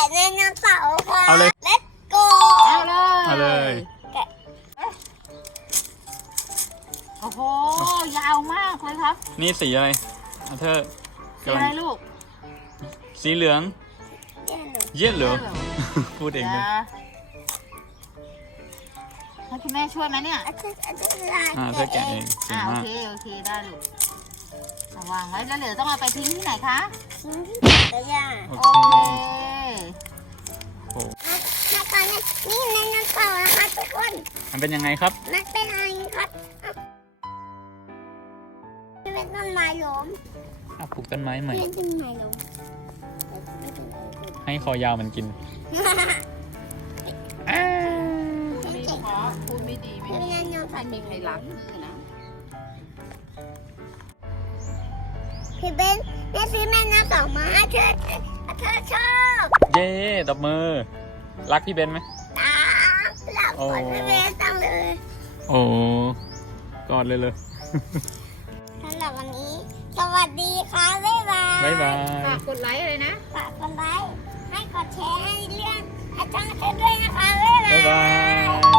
ไดโนเสาร์ค่ะเอาเลย Let's go เอาเลยแกะโอ้โห ยาวมากเลยครับนี่สีอะไรเธอสีอะไรลูกสีเหลืองเดี๋ยวหนูเย็ดเหรอ พูดเองเลยให้คุณแม่ช่วยไหมเนี่ยอาจารย์เธอแกะเองเก่งโอมากเค โอเค ได้ลูกเอาวางไว้แล้วเหลือต้องเอาไปทิ้งที่ไหนคะทิ้งที่จักรยานโอโอเคเคโอ้มาตอนนี้นี่ไดโนเสาร์นะคะทุกคนมันเป็นยังไงครับมันเป็นอะไรครับมันเป็นต้นไม้ล้มปลูกต้นไม้ใหม่เป็นต้นไม้ล้มไม่เป็นไรให้คอยาวมันกินพูดไม่เพราะพูดไม่ดีไม่ไม่ไดโนเสาร์มีใครรักนะพี่เบนแม่ซื้อไดโนเสาร์มาเธอชอบเย้ตบมือ รักพี่เบนไหมตาหลับก่อนพี่เบนตั้งเลยโอ้กอดเลยเลยสำหรับวันนี้ สวัสดีค่ะบ๊ายบายบ๊ายบายฝากกดไลค์เลยนะฝากกดไลค์ให้กดแชร์ให้เลื่อนให้ช่องเธอด้วยนะคะบ๊ายบาบ๊ายบาย ย